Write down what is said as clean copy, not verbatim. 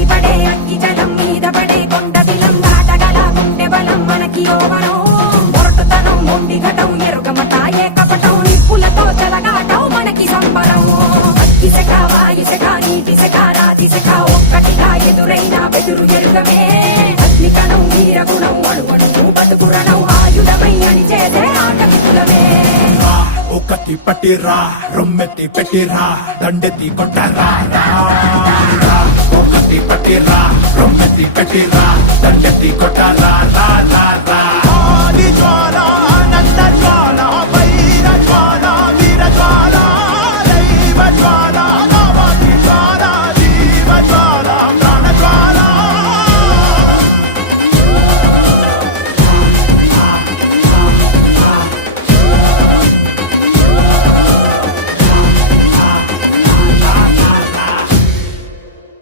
ఎగిసిపడే అగ్గి జలం మీద పడే కొండ దిలం దాటగల గుండె బలం మనకి ఓవరం మొరటుతనం మొండి ఘటం ఎరుగమట ఏకపటం నిప్పులతో చెలగాటం మనకి సంబరం అగ్గిసెక వాయుసెక నీటిసెక రాతిసెక ఒక్కటిగా ఎదురైన బెదురు ఎరుగమే అగ్నికణం వీరగుణం అణువణువు బతుకురణం ఆయుధమై అని చేసే ఆటవికులమే ఒకటి పట్టిరా రొమ్మెత్తి పెట్టిరా దండెత్తి కొట్టరా ఒకటి పట్టిరా రొమ్మెత్తి పెట్టిరా దండెత్తి కొట్టరా